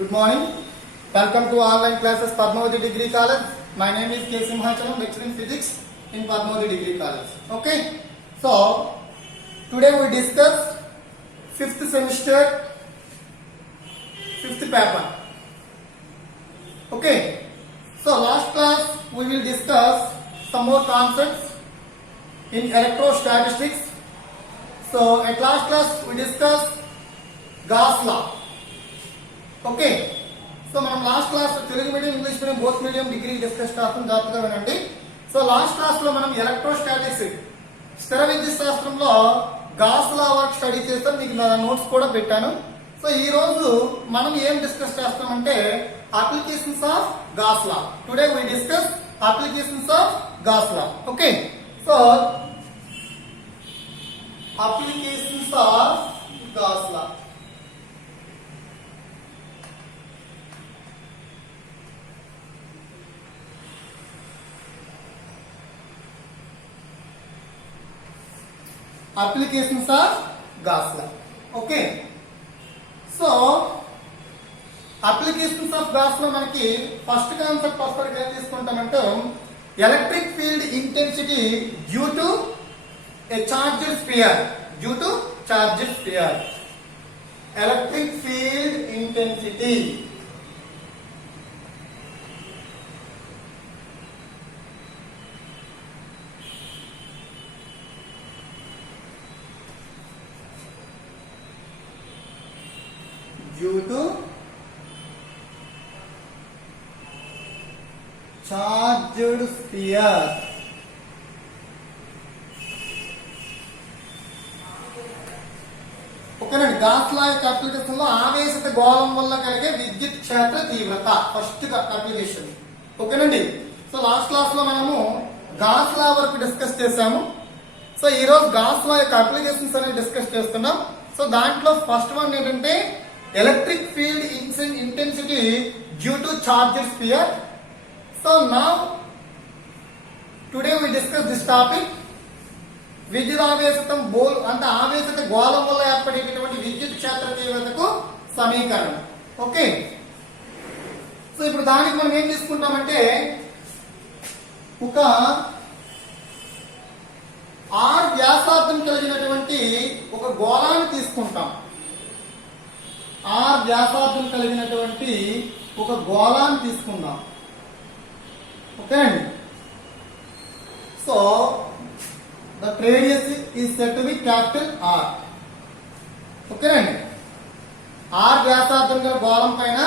Good morning. Welcome to online classes Padmavati Degree College. My name is K. Simhachalam, lecturer in physics in Padmavati Degree College. Okay. So today we discuss fifth semester, fifth paper. Okay. So last class we will discuss some more concepts in electrostatistics. So at last class we discussed Gauss law. Okay. So మనం last class Telugu medium English medium both medium degree discuss చేస్తాం జాగ్రత్తగా వినండి. So last class లో మనం ఎలక్ట్రోస్టాటిక్స్ స్థిర విద్యుత్ శాస్త్రంలో గాస్ లా work study చేస్తాం. మీకు నా నోట్స్ కూడా పెట్టాను. సో ఈ రోజు మనం ఏం డిస్కస్ చేస్తామంటే applications of Gauss law. Today we discuss applications of Gauss law. Okay. So applications of Gauss law. Applications of Gauss law. Okay. So applications of Gauss law మనకి ఫస్ట్ కాన్సెప్ట్ వస్తాడు ఏం తీసుకుంటామంటే electric field intensity due to a charged sphere. Due to charged sphere. Electric field intensity due to charged sphere. ఓకేనండి. Gauss law యొక్క application లో ఆవేశిత గోళం వల్ల కలిగే విద్యుత్ క్షేత్ర తీవ్రత ఫస్ట్ అప్లికేషన్. ఓకేనండి. సో లాస్ట్ క్లాస్ లో మనము గాస్ లా వరకు డిస్కస్ చేసాము. సో ఈ రోజు గాస్ లా యొక్క అప్లికేషన్స్ అనేది డిస్కస్ చేస్తున్నాం. సో దాంట్లో ఫస్ట్ వన్ ఏంటంటే electric field intensity due to charged sphere. So now today we discuss this topic. విద్యుత్ ఆవేశితం అంటే ఆవేశిత గోళం వల్ల ఏర్పడేటటువంటి విద్యుత్ క్షేత్ర తీవ్రతకు సమీకరణం. ఓకే. సో ఇప్పుడు దానికి మనం ఏం తీసుకుంటామంటే ఒక R వ్యాసార్థం కలిగినటువంటి ఒక గోళాన్ని తీసుకుంటాం. R వ్యాసార్థం కలిగినటువంటి ఒక గోళాన్ని తీసుకుందాం. ఓకే అండి. So the radius is set to be capital R. ఓకేనండి. R వ్యాసార్థం గల గోళం పైన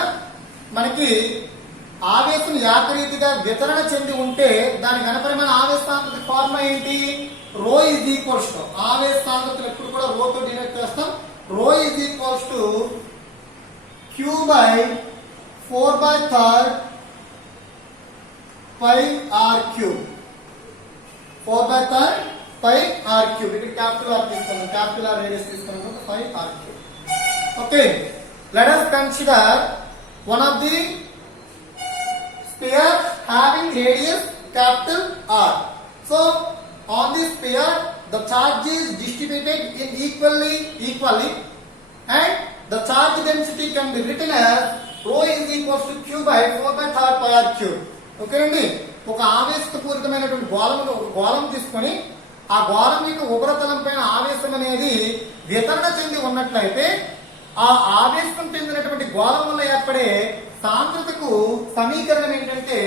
మనకి ఆవేశం ఏకరీతిగా వితరణ చెంది ఉంటే దాని ఘనపరిమాణ ఆవేశ సాంద్రత ఫార్ములా ఏంటి? రో ఈజ్ ఈక్వల్స్ టు ఆవేశ సాంద్రతను ఎప్పుడు కూడా రో తో డినోట్ చేస్తాం. రో is equals to Q by 4/3 pi R cube. 4/3 pi R cube. ఇక్కడ క్యాపిటల్ R తీసుకున్నాం. క్యాపిటల్ R రేడియస్ తీసుకున్నాం. pi R cube. Okay. Let us consider one of the sphere having radius capital R. So on this sphere the charge is distributed in equally and the charge density can be written as rho is equals to Q by 4/3 pi R cube. Okay అండి. ఒక ఆవేశపూరితమైనటువంటి గోళం తీసుకొని ఆ గోళం యొక్క ఉపరితలం పైన ఆవేశం అనేది వితరణ చెంది ఉన్నట్లయితే ఆ ఆవేశం చెందినటువంటి గోళం వల్ల ఏర్పడే సాంద్రతకు సమీకరణం ఏంటంటే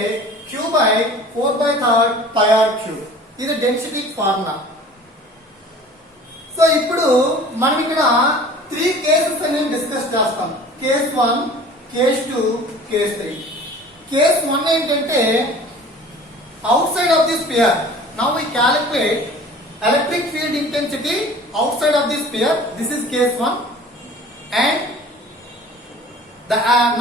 Q by 4/3 pi R cube. ఇది డెన్సిటీ ఫార్ములా. సో ఇప్పుడు మనం ఇక్కడ 3 కేసెస్ అనేది డిస్కస్ చేస్తాం. కేస్ 1, కేస్ 2, కేస్ 3. కేస్ 1 ఏంటంటే outside of the sphere. Now we calculate electric field intensity outside of the sphere. This is case 1 and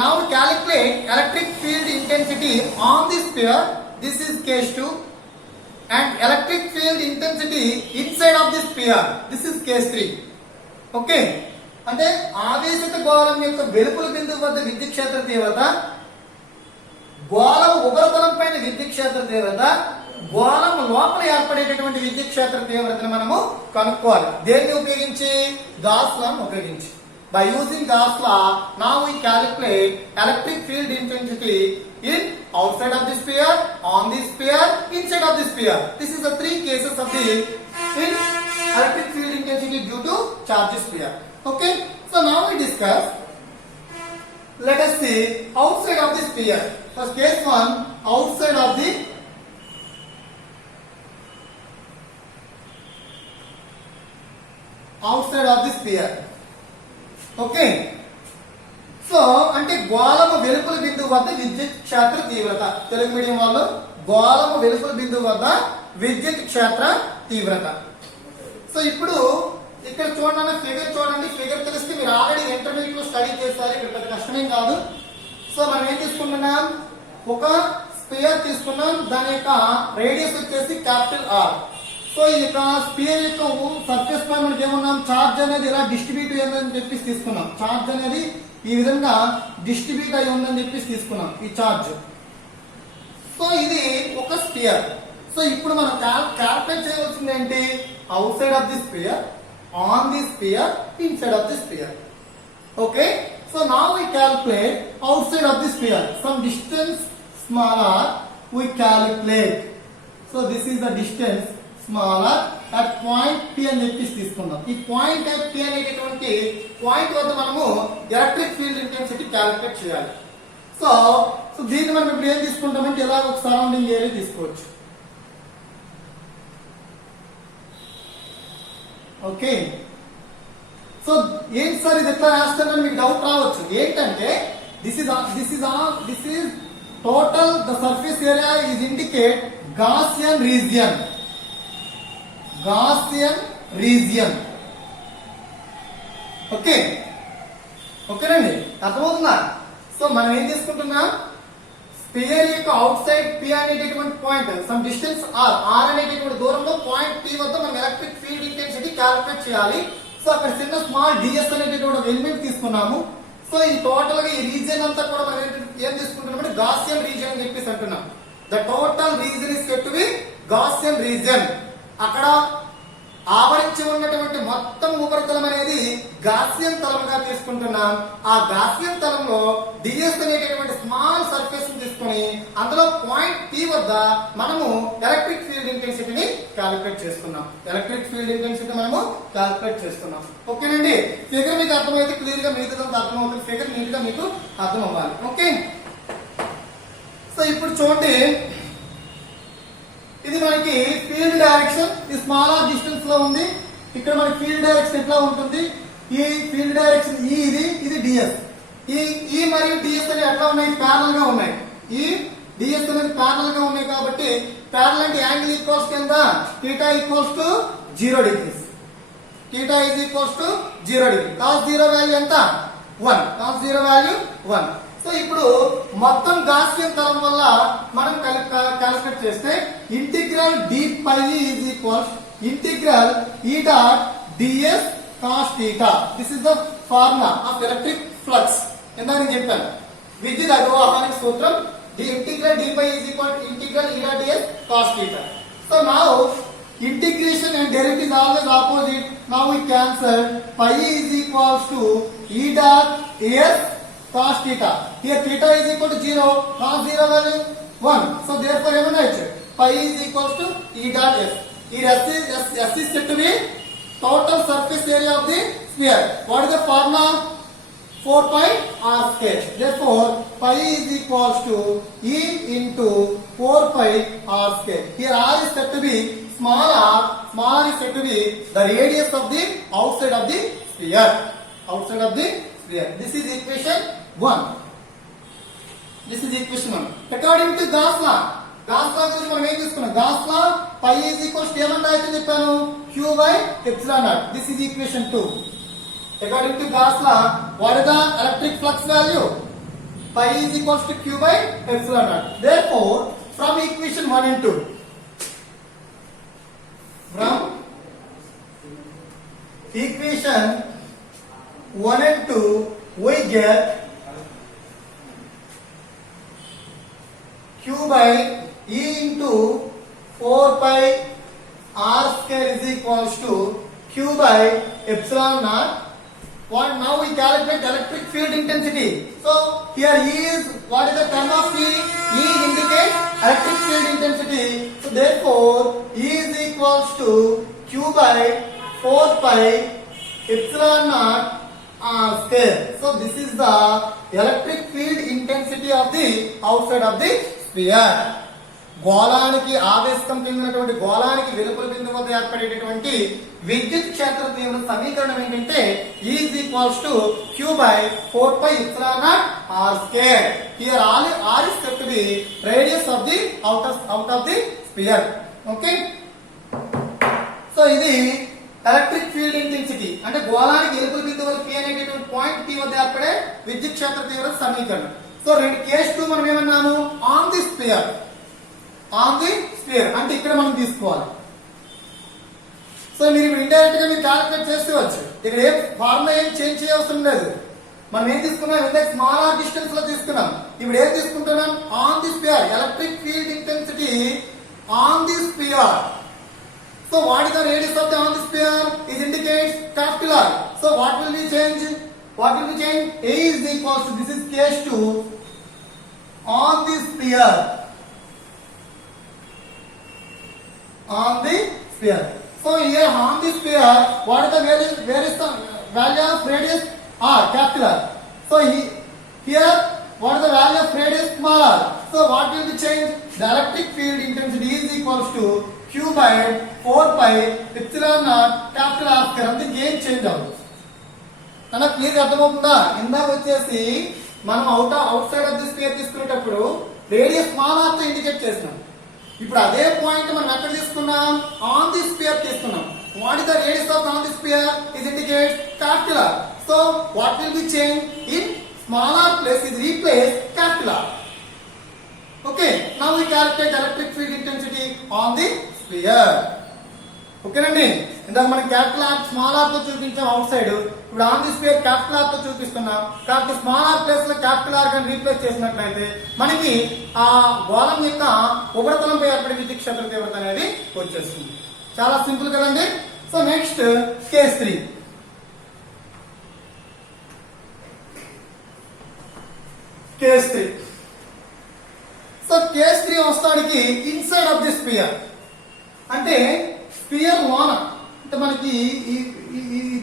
now we calculate electric field intensity on the sphere. This is case 2 and electric field intensity inside of the sphere. This is case 3. Okay. అంటే ఆవేశిత గోళం యొక్క వెలుపల బిందువు వద్ద విద్యుత్ క్షేత్ర తీవ్రత, గోళం ఉపరితలం పైన విద్యుత్ క్షేత్ర తీవ్రత, గోళం లోపల ఏర్పడేటటువంటి విద్యుత్ క్షేత్ర తీవ్రతను మనము కనుక్కోవాలి. దేన్ని ఉపయోగించి? గాస్ లాను ఉపయోగించి. By using Gauss law, now we calculate electric field intensity in outside of the sphere, on the sphere, inside of the sphere. This is the three cases of the in electric field intensity due to charge sphere. Okay. So now we discuss. Let us see outside of the sphere. First case one, outside of the sphere. Okay. So అంటే గోళము వెలుపల బిందువు వద్ద విద్యుత్ క్షేత్ర తీవ్రత. తెలుగు మీడియం వాళ్ళు గోళము వెలుపల బిందువు వద్ద విద్యుత్ క్షేత్ర తీవ్రత. సో ఇప్పుడు ఇక్కడ చూడండి, ఫిగర్ చూడండి. ఫిగర్ తెలిస్తే మీరు ఆల్రెడీ ఇంటర్మీడియట్ లో స్టడీ చేశారు, ఇక్కడ పెద్ద కష్టమేం కాదు. సో మనం ఏం తీసుకుంటున్నాం, ఒక స్పియర్ తీసుకున్నాం, దాని యొక్క రేడియస్ వచ్చేసి క్యాపిటల్ ఆర్. సో ఈ యొక్క స్పియర్ యొక్క సర్ఫేస్ పై మనకి ఏమన్నాం, చార్జ్ అనేది ఇలా డిస్ట్రిబ్యూట్ అయ్యిందని చెప్పేసి తీసుకున్నాం. చార్జ్ అనేది ఈ విధంగా డిస్ట్రిబ్యూట్ అయి ఉందని చెప్పేసి తీసుకున్నాం ఈ చార్జ్. సో ఇది ఒక స్పియర్. సో ఇప్పుడు మనం క్యాల్కులేట్ చేయవలసింది ఏంటి, outside of the sphere, on the sphere, inside of the sphere. Okay. So now we calculate outside of the sphere. Some distance smaller we calculate. So this is the distance smaller at point P అని చెప్పేసి తీసుకుందాం. ఈ point P అనేటటువంటి పాయింట్ వద్ద మనము electric field intensity calculate చేయాలి. సో దీన్ని మనం ఇప్పుడు ఏం తీసుకుంటామంటే ఇలా ఒక సరౌండింగ్ ఏరియా తీసుకోవచ్చు. ఓకే. సో ఏంటి సార్ ఇది ఎట్లా రాస్తానని మీకు డౌట్ రావచ్చు. ఏంటంటే this is total the surface area is indicate Gaussian region. Okay. ఓకేనండి, అర్థమవుతుందా? సో మనం ఏం తీసుకుంటున్నాం, స్పియర్ యొక్క అవుట్ సైడ్ P అనేటటువంటి పాయింట్ సమ్ డిస్టెన్స్ R అనేటటువంటి దూరంలో పాయింట్ P వద్ద మనం ఎలక్ట్రిక్ ఫీల్డ్ ఇంటెన్సిటీ క్యాలిక్యులేట్ చేయాలి. సో అక్కడ చిన్న స్మాల్ ds అనేటటువంటి ఎలిమెంట్ తీసుకున్నాము. సో ఈ టోటల్ గా ఈ రీజియన్ అంతా కూడా మనం ఏం తీసుకుంటున్నామంటే గాసియన్ రీజియన్ అని చెప్పేసి అంటున్నాం. The total region is said to be Gaussian region. అక్కడ ఆవరించి ఉన్నటువంటి మొత్తం ఉపరితలం అనేది గాసియన్ తలంగా తీసుకుంటున్నాం. ఆ గాసియన్ తలంలో డిఎస్ అనేటటువంటి స్మాల్ సర్ఫేస్ తీసుకుని అందులో పాయింట్ P వద్ద మనము ఎలక్ట్రిక్ ఫీల్డ్ ఇంటెన్సిటీని క్యాలిక్యులేట్ చేస్తున్నాం. ఎలక్ట్రిక్ ఫీల్డ్ ఇంటెన్సిటీ మనము క్యాలిక్యులేట్ చేస్తున్నాం. ఓకేనండి, ఫిగర్ మీకు అర్థమైతే క్లియర్ గా మిగతాదంతా అర్థమవుతుంది. ఫిగర్ నీట్ గా మీకు అర్థం అవ్వాలి. ఓకే. సో ఇప్పుడు చూడండి, ఇది మనకి ఫీల్డ్ డైరెక్షన్ ఈ స్మాలర్ డిస్టెన్స్ లో ఉంది. ఇక్కడ మనకి ఫీల్డ్ డైరెక్షన్ ఎట్లా ఉంటుంది, ఈ ఫీల్డ్ డైరెక్షన్ ఇది డిఎస్. ఈ మరియు డిఎస్ అనేవి ఎట్లా ఉన్నాయి, ప్యారల్ గా ఉన్నాయి. ఈ డిఎస్ అనేది ప్యారల్ గా ఉన్నాయి కాబట్టి ప్యారల్ అంటే యాంగిల్ ఈక్వల్స్ కింద θ equals to 0 degrees. θ is equals to 0 degree. cos 0 value ఎంత, 1. cos 0 వాల్యూ 1. సో ఇప్పుడు మొత్తం గాసియన్ తలం వల్ల మనం క్యాలిక్యులేట్ చేస్తే integral d πe is equals integral E dot ds cos theta. This is the formula of electric flux. ఇందాక నేను చెప్పాను విద్యుత్ అభివాహానికి సూత్రం integral d πe is equals integral E dot ds cos theta. So now integration and derivative is always opposite. Now we cancel pi is equals to E dot s cos theta. Here theta is equal to 0, cos 0 value 1. So therefore emanate pi is equals to E dot s. Here s is said to be total surface area of the sphere. What is the formula? 4 pi r square. Therefore pi is equals to E into 4 pi r square. Here r is said to be small r is said to be the radius of the outside of the sphere. Outside of the sphere. This is equation 1. This is equation 1. According to Gauss law గురించి మనం ఏం తీసుకున్నాం, Gauss law pi is equals to ఏమన్నా అయితే చెప్పాను, q by epsilon naught. This is equation 2. According to Gauss law, what is the electric flux value? Pi is equals to q by epsilon naught. Therefore, from equation 1 and 2, from equation 1 and 2, we get q by E into 4 pi r square is equals to q by epsilon naught What now we calculate electric field intensity. So here E is what is the term of E? E indicates electric field intensity. So therefore E is equals to Q by 4 pi epsilon naught R square. So this is the electric field intensity of the outside of the sphere. గోళానికి ఆవేశం చెందినటువంటి గోళానికి వెలుపల బిందువు వద్ద ఏర్పడేటటువంటి విద్యుత్ క్షేత్ర తీవ్ర సమీకరణం ఏంటంటే E is equals to Q by 4 pi epsilon naught R square. Here R is said to be radius of the out of the sphere. Okay. So ఇది ఎలక్ట్రిక్ ఫీల్డ్ ఇంటెన్సిటీ అంటే గోళానికి వెలుపల బిందువు వద్ద P అనేటటువంటి పాయింట్ P వద్ద ఏర్పడే విద్యుత్ క్షేత్ర తీవ్ర సమీకరణం. సో రెండు కేస్ 2 మనం ఏమన్నాము ఆన్ ది స్పియర్ అంటే ఇక్కడ మనం తీసుకోవాలి. సో మీరు ఇండైరెక్ట్ గా మీరు క్యాలిక్యులేట్ చేసుకోవచ్చు. ఇక్కడ ఏం ఫార్ములా ఏం చేంజ్ చేయవసరం లేదు. మనం ఏం తీసుకున్నాం ఇండెక్స్ స్మాల్ ఆర్ డిస్టెన్స్ లో తీసుకున్నాం. ఇప్పుడు ఏం తీసుకుంటున్నాం on the spear electric field intensity on the spear. So what is the radius of the on the sphere is indicates capital R. So what will be change A is equals to this is case 2 on the sphere. So here on the sphere, what is the where is the value of radius R, capital R. So here what is the value of radius small r. So what will be changed? The electric field intensity is equals to Q by 4 pi epsilon naught capital R square. Nothing game change out. అన్న clear అర్థమవుతుందా? ఇందాక వచ్చేసి మనం outside of the sphere తీసుకునేటప్పుడు radius small R తో indicate చేస్తున్నాం. ఇప్పుడు అదే పాయింట్ మనం ఎక్కడ తీసుకున్నాం ఆన్ ది స్పియర్ తీసుకున్నాం. What is the radius of on the sphere is indicates capital R. So what will be change in small r place is replace capital R. Okay now we calculate electric field intensity on the sphere. ఓకేనండి ఇందాక మనం capital are small R తో చూపించాం outside. ఇప్పుడు on the sphere capital R తో చూపిస్తున్నాం. కాబట్టి small R place లో క్యాపిటల్ ఆర్ ని రీప్లేస్ చేసినట్లయితే మనకి ఆ గోళం యొక్క ఉపరితలంపై ఏర్పడే విద్యుత్ క్షేత్ర తీవ్రత అనేది వచ్చేస్తుంది. చాలా సింపుల్ కదండి. So next case 3. So case 3 వస్తానికి ఇన్సైడ్ ఆఫ్ ది స్పియర్ అంటే స్పియర్ లోన అంటే మనకి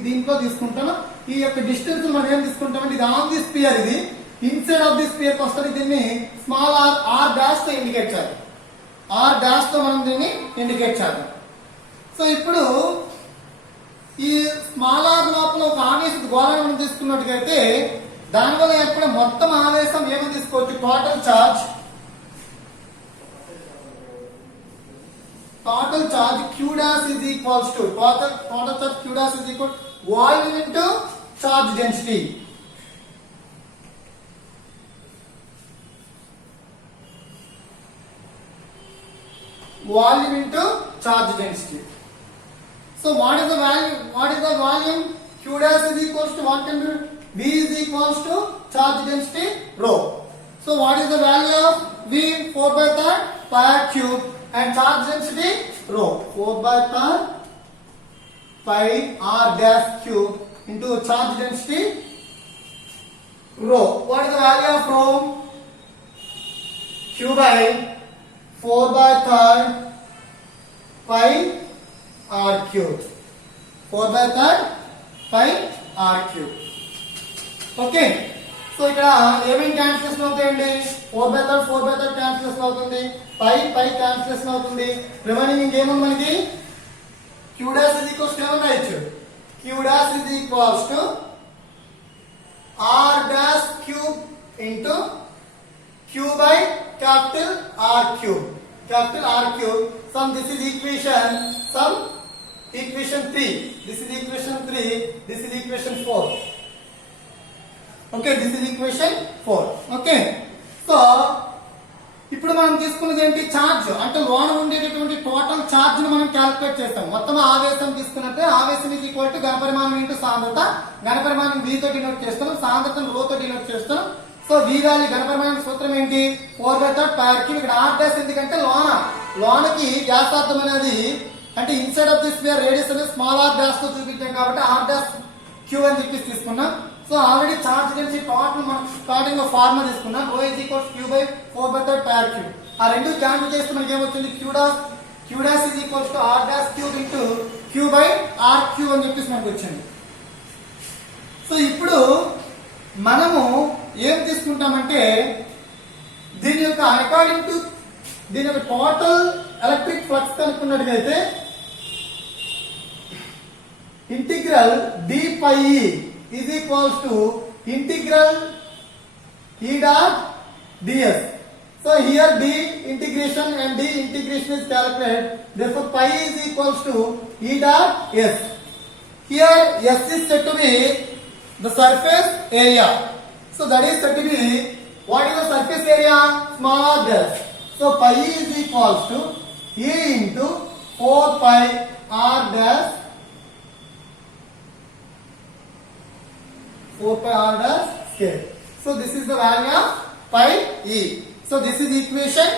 దీంట్లో తీసుకుంటాము. ఈ యొక్క డిస్టెన్స్ మనం ఏం తీసుకుంటామంటే ఇది ఆన్ ది స్పియర్, ఇది ఇన్సైడ్ ఆఫ్ ది స్పియర్ వస్తుంది. దీన్ని స్మాల్ ఆర్ డాష్ తో ఇండికేట్ చేద్దాం. ఆర్ డాష్ తో మనం దీన్ని ఇండికేట్ చేద్దాం. సో ఇప్పుడు ఈ స్మాల్ ఆర్ లోపల ఒక ఆవేశ గోళం మనం తీసుకున్నట్టుగైతే దానివల్ల ఏర్పడే మొత్తం ఆవేశం ఏమని తీసుకోవచ్చు total charge Q dash is equals to total charge Q dash is equal to volume into charge density. Volume into charge density. So what is the value? What is the volume? Q dash is equals to what can be? V is equals to charge density rho. So what is the value of V? 4 by 3 pi r cube. And charge density rho 4 by pi r dash cube into charge density rho. What is the value of rho? Q by 4 by 3 pi r cube. 4 by 3 pi r cube. Okay. So ఇక్కడ ఏమేమి క్యాన్సిలేషన్ అవుతాయండి 4 by 3 క్యాన్సిలేషన్ అవుతుంది. పై క్యాన్సిలేషన్ అవుతుంది. రిమైనింగ్ ఇంకేముంది మనకి Q dash is equals to రాయొచ్చు. Q dash is equals to R dash cube into Q by capital R cube. Capital R cube. This is equation 3. This is equation 3. This is equation 4. Okay, this is equation 4. Okay. So ఇప్పుడు మనం తీసుకున్నది ఏంటి ఛార్జ్ అంటే లోన ఉండేటటువంటి total charge ని మనం క్యాలిక్యులేట్ చేస్తాం. మొత్తం ఆవేశం తీసుకున్నట్టే ఆవేశం ఈజ్ ఈక్వల్ టు ఘనపరిమాణం ఇంటూ సాంద్రత. ఘనపరిమాణం V తో డినోట్ చేస్తాం, సాంద్రతను ρ తో డినోట్ చేస్తాం. సో V వాల్యూ ఘనపరిమాణం సూత్రం ఏంటి 4 by 3 pi r cube. ఇక్కడ r డాష్ ఎందుకంటే లోనకి వ్యాసార్థం అనేది అంటే inside of the spear radius అనేది స్మాల్ r డాష్ తో చూపించాం కాబట్టి r డాష్ Q అని చెప్పేసి తీసుకున్నాం. So already charge density total మనం స్టార్టింగ్ లో ఫార్ములా తీసుకున్నాం. ρ = Q by 4/3 πr cube. ఆ రెండు క్యాన్సిల్ చేస్తే మనకి ఏమొచ్చింది? Q dash = R dash cube into Q by R cube అని చెప్పేసి మనకు వచ్చింది. సో ఇప్పుడు మనము ఏం తీసుకుంటామంటే దీని యొక్క అకార్డింగ్ టు దీని యొక్క టోటల్ ఎలక్ట్రిక్ ఫ్లక్స్ కనుక్కున్నట్టుగైతే integral d pi e is equals to integral E dot ds. So here d integration and d integration is calculated. Therefore pi is equals to E dot s. Here s is said to be the surface area. So that is said to be, what is the surface area? Small r dash. So pi is equals to E into 4 pi r dash 4 pi r dash square. So this is the value of pi e. So this is equation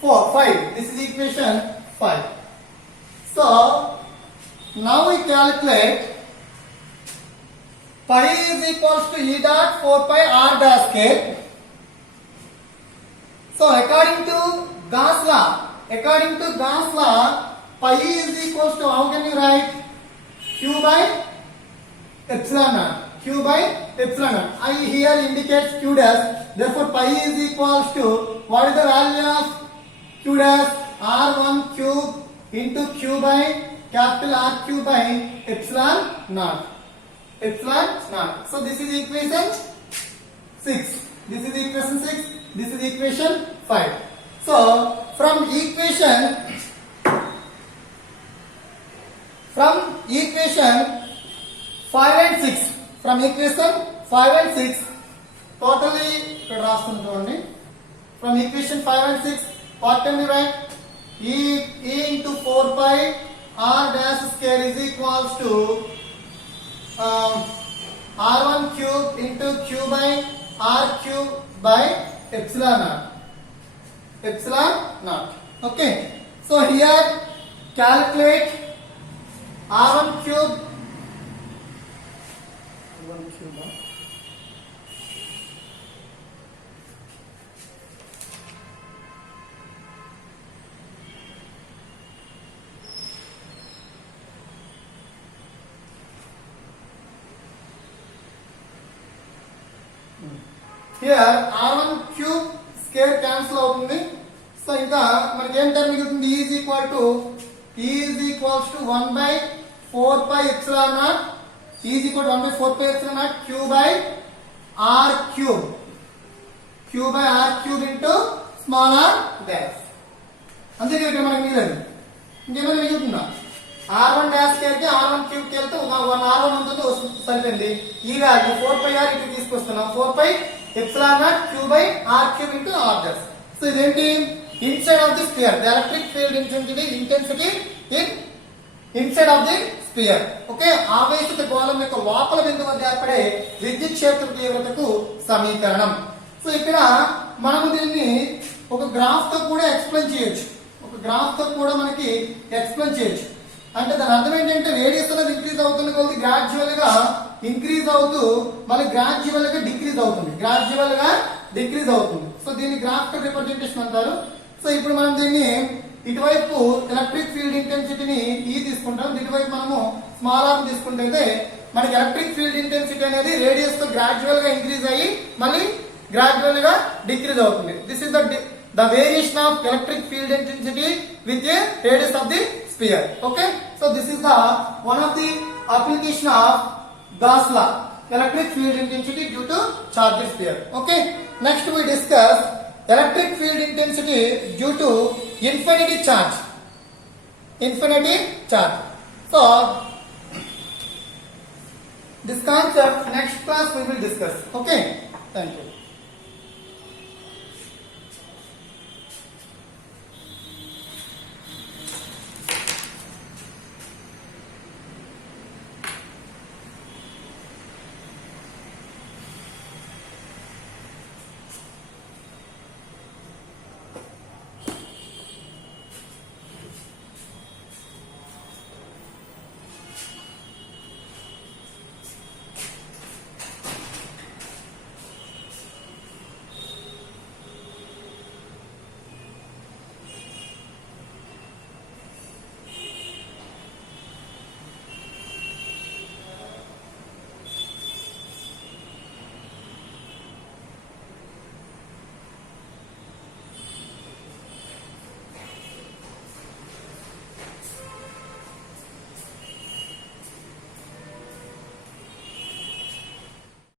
5. This is equation 5. So now we calculate pi is equals to E dot 4 pi r dash square. So according to Gauss law, pi is equals to, how can you write? Q by epsilon naught. Q by epsilon naught. I here indicates Q dash. Therefore pi is equals to, what is the value of Q dash? R1 cube into Q by capital R cube by epsilon naught. Epsilon naught. So this is equation 6. This is equation 6. This is equation 5. So from equation 5 and 6, from equation 5 and 6, totally from equation 5 and 6, what can we write? E into 4 pi r dash square is equals to R1 cube into Q by R cube by epsilon naught. Epsilon naught. Okay. So here calculate R1 cube. Here R1 cube square cancel అవుతుంది. సో ఇంకా మనకి ఏం టర్మ్ మిగులుతుంది? E is equals to 1 by 4 pi epsilon naught. E is equal to 1 by 4 pi epsilon naught Q by R cube. Q by R cube into small r dash. అంతే కదా మనకి మిగిలింది. ఇంకేమైనా మిగులుతుందా? R1 dash కి R1 cube కి వెళ్తే ఒక 1 R1 ఉంటుంది, సరిపోయింది. ఈ వాల్యూ 4 pi r ఇటు తీసుకొస్తున్నాం. 4 pi epsilon naught Q by R cube into R dash. So ఇదేంటి? Inside of the sphere, the electric field intensity in inside of the sphere. Okay, ఆవేశిత గోళం యొక్క లోపల బిందువు వద్ద ఏర్పడే విద్యుత్ క్షేత్ర తీవ్రతకు సమీకరణం. సో ఇక్కడ మనము దీన్ని ఒక గ్రాఫ్ తో కూడా ఎక్స్ప్లెయిన్ చేయొచ్చు. మనకి ఎక్స్ప్లెయిన్ చేయొచ్చు. అంటే దాని అర్థం ఏంటంటే రేడియస్ అనేది ఇంక్రీజ్ అవుతున్న కొద్ది గ్రాడ్యువల్ గా ఇంక్రీజ్ అవుతూ మళ్ళీ గ్రాడ్యువల్ గా డిక్రీజ్ అవుతుంది. సో దీన్ని గ్రాఫికల్ రిప్రజెంటేషన్ అంటారు. సో ఇప్పుడు మనం దీన్ని ఇటువైపు ఎలక్ట్రిక్ ఫీల్డ్ ఇంటెన్సిటీని E తీసుకుంటాం, ఇటువైపు మనము స్మాల్ r తీసుకుంటే మనకి ఎలక్ట్రిక్ ఫీల్డ్ ఇంటెన్సిటీ అనేది రేడియస్ తో గ్రాడ్యువల్ గా ఇంక్రీజ్ అయ్యి మళ్ళీ గ్రాడ్యువల్ గా డిక్రీజ్ అవుతుంది. This is the variation of electric field intensity with a radius of the sphere. Okay, so this is the one of the application of Gauss law, electric field intensity due to charged sphere. Okay, next we discuss electric field intensity due to infinity charge. So this concept next class we will discuss. Okay, thank you.